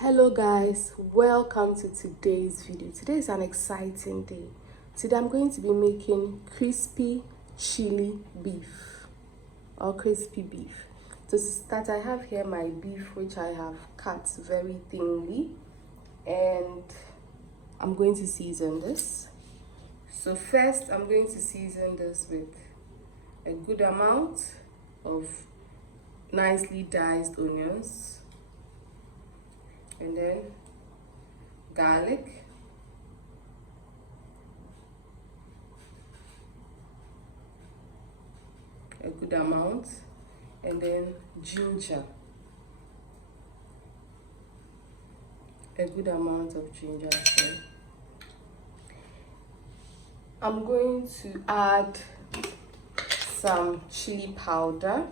Hello guys, welcome to today's video. Today is an exciting day. Today I'm going to be making crispy chili beef or crispy beef. To start, I have here my beef which I have cut very thinly, and I'm going to season this. So first I'm going to season this with a good amount of nicely diced onions, and then garlic, a good amount, and then ginger, a good amount of ginger as well. I'm going to add some chili powder,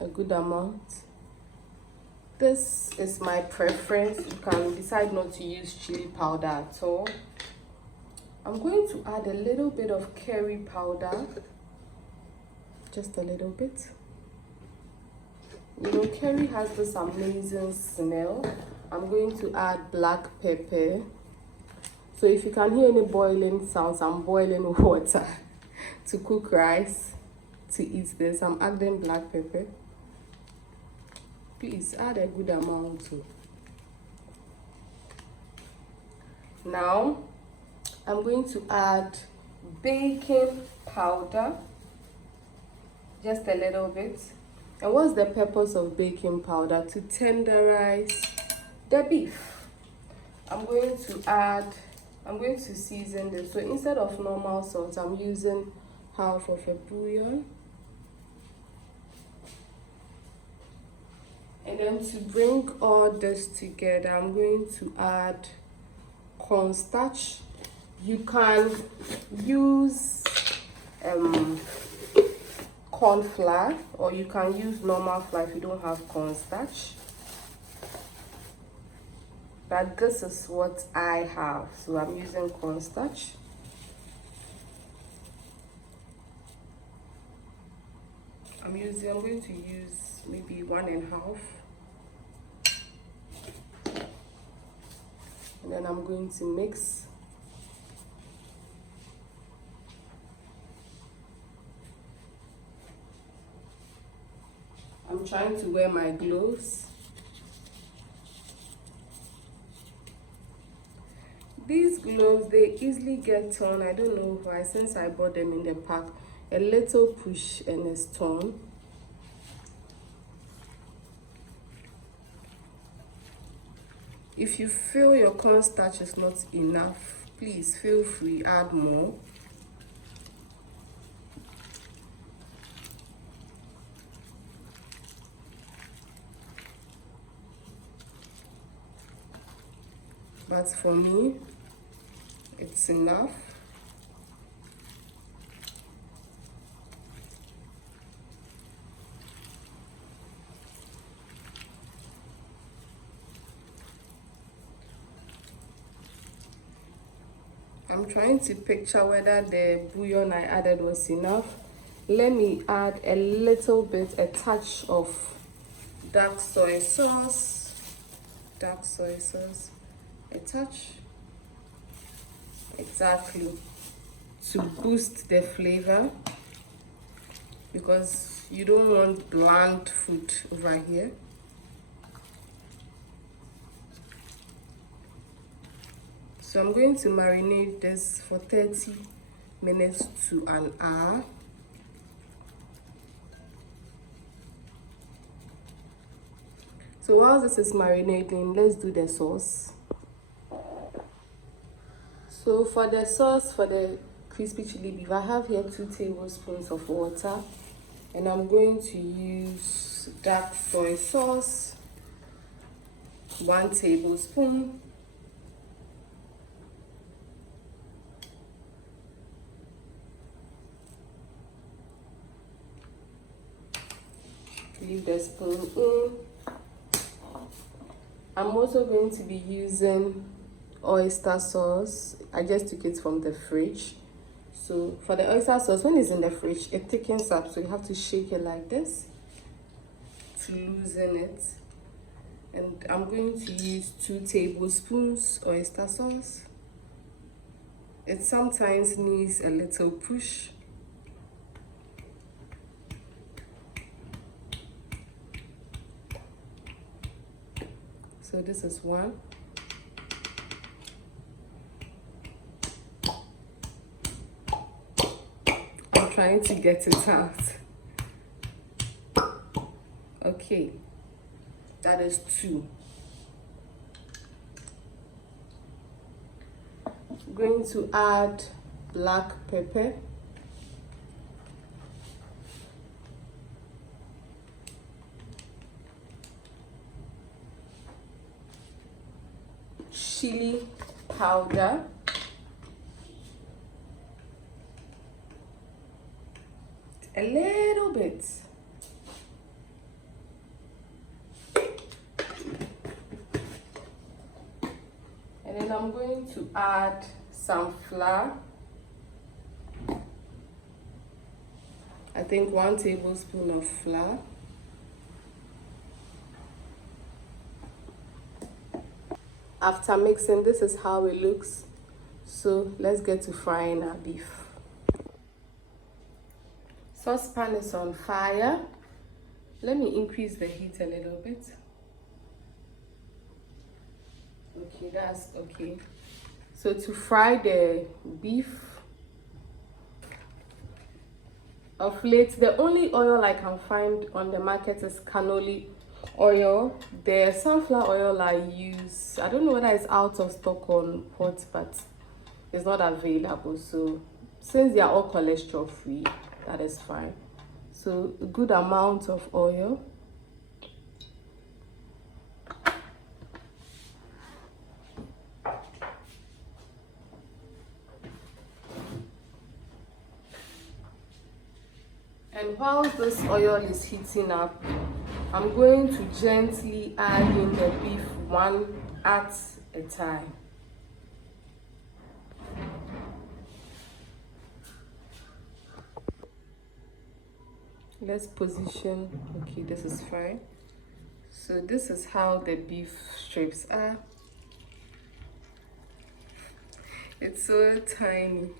a good amount. This is my preference. You can decide not to use chili powder at all. I'm going to add a little bit of curry powder, just a little bit. You know, curry has this amazing smell. I'm going to add black pepper. So if you can hear any boiling sounds, I'm boiling water to cook rice to eat this. I'm adding black pepper. Please add a good amount too. Now I'm going to add baking powder, just a little bit. And what's the purpose of baking powder? To tenderize the beef. I'm going to season this. So instead of normal salt, I'm using half of a bouillon. And then to bring all this together, I'm going to add cornstarch. You can use corn flour, or you can use normal flour if you don't have cornstarch. But this is what I have, so I'm using cornstarch. I'm going to use maybe 1.5. And then I'm going to mix. I'm trying to wear my gloves. These gloves, they easily get torn. I don't know why, since I bought them in the pack. A little push and it's torn. If you feel your cornstarch is not enough, please feel free, add more. But for me, it's enough. I'm trying to picture whether the bouillon I added was enough. Let me add a little bit, a touch of dark soy sauce, a touch, exactly, to boost the flavor, because you don't want bland food over here. So I'm going to marinate this for 30 minutes to an hour. So while this is marinating, let's do the sauce. So for the sauce, for the crispy chili beef, I have here 2 tablespoons of water, and I'm going to use dark soy sauce, 1 tablespoon. Leave the spoon in. I'm also going to be using oyster sauce. I just took it from the fridge. So for the oyster sauce, when it's in the fridge, it thickens up, so you have to shake it like this to loosen it. And I'm going to use 2 tablespoons oyster sauce. It sometimes needs a little push. So this is 1. I'm trying to get it out. Okay, that is 2. I'm going to add black pepper. Chili powder. A little bit. And then I'm going to add some flour. I think 1 tablespoon of flour. After mixing, this is how it looks. So let's get to frying our beef. Saucepan is on fire. Let me increase the heat a little bit. Okay, that's okay. So to fry the beef, of late, the only oil I can find on the market is canola oil. The sunflower oil I use, I don't know whether it's out of stock on pot, but it's not available. So since they are all cholesterol free, that is fine. So a good amount of oil. And while this oil is heating up, I'm going to gently add in the beef one at a time. Let's position. Okay, this is fine. So this is how the beef strips are. It's so tiny.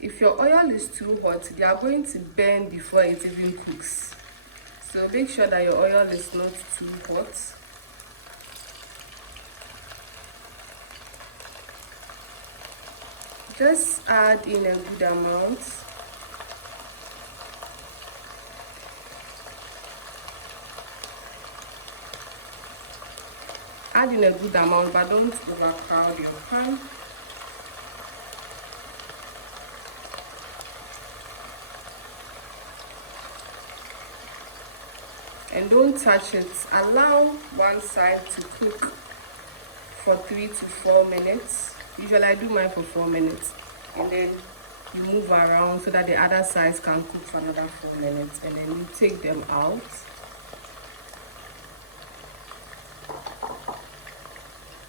If your oil is too hot, they are going to burn before it even cooks. So make sure that your oil is not too hot. Just add in a good amount. Add in a good amount, but don't overcrowd your pan. And don't touch it. Allow one side to cook for 3 to 4 minutes. Usually I do mine for 4 minutes, and then you move around so that the other sides can cook for another 4 minutes, and then you take them out.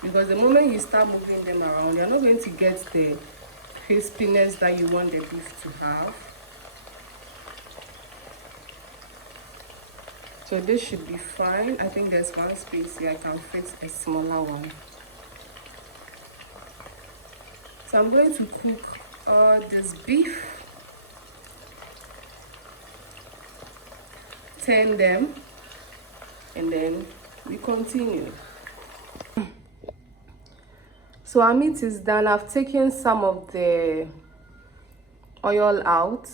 Because the moment you start moving them around, you're not going to get the crispiness that you want the beef to have. So this should be fine. I think there's one space here I can fit a smaller one. So I'm going to cook all this beef, turn them, and then we continue. So our meat is done. I've taken some of the oil out,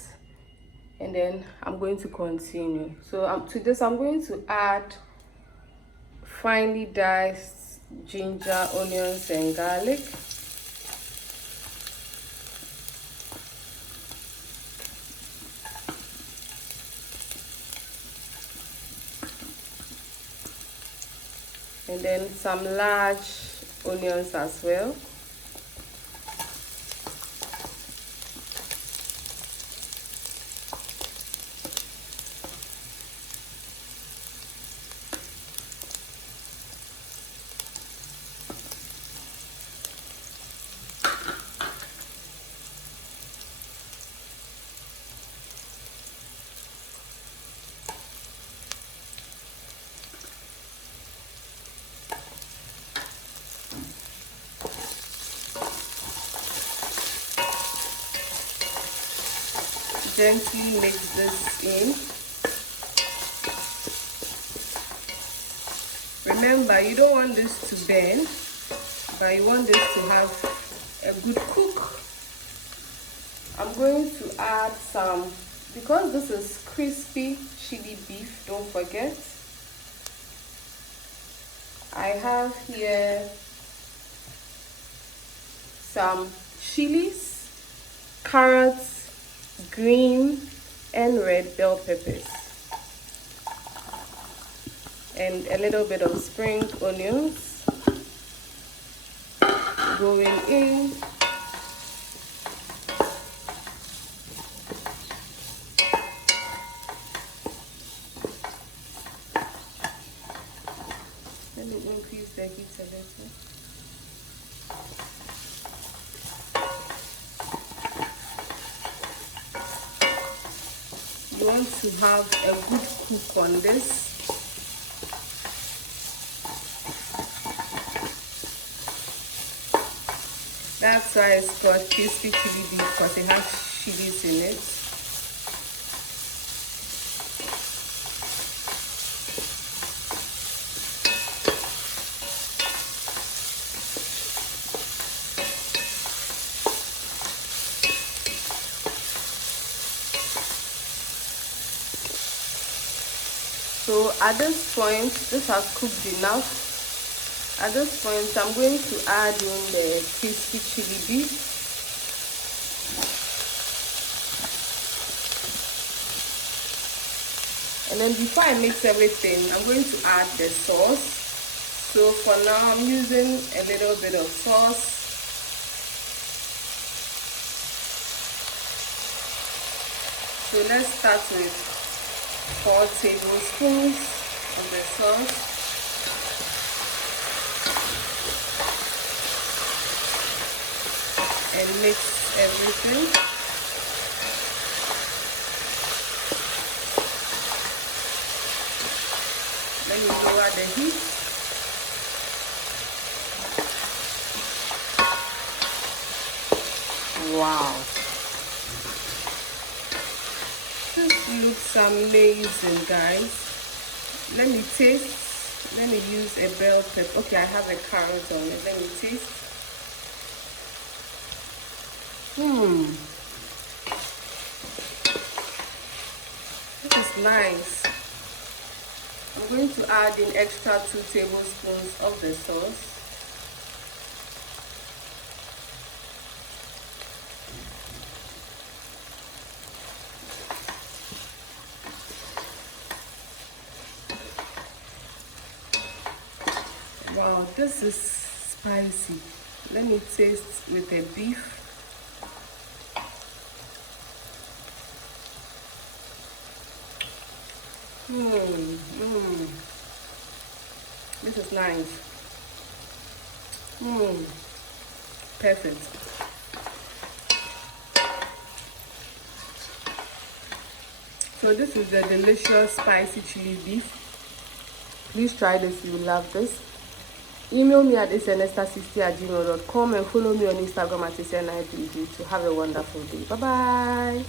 and then I'm going to continue. So to this I'm going to add finely diced ginger, onions, and garlic. And then some large onions as well. gently mix this in. Remember, you don't want this to burn, but you want this to have a good cook. I'm going to add some, because this is crispy chili beef, don't forget. I have here some chilies, carrots, green and red bell peppers, and a little bit of spring onions going in. Let me increase the heat a little. You want to have a good cook on this. That's why it's called crispy chili beef, because it has chilies in it. So at this point, this has cooked enough. At this point, I'm going to add in the crispy chili beef. And then before I mix everything, I'm going to add the sauce. So for now, I'm using a little bit of sauce. So let's start with 4 tablespoons of the sauce. And mix everything. Let me lower the heat. Wow. This looks amazing, guys. Let me taste. Let me use a bell pepper. Okay, I have a carrot on it. Let me taste. This is nice. I'm going to add in extra 2 tablespoons of the sauce. Wow, this is spicy. Let me taste with the beef. This is nice. Perfect. So this is the delicious spicy chili beef. Please try this, you will love this. Email me at estheressiencooks@gmail.com and follow me on Instagram at estheressiencooks. To have a wonderful day. Bye bye.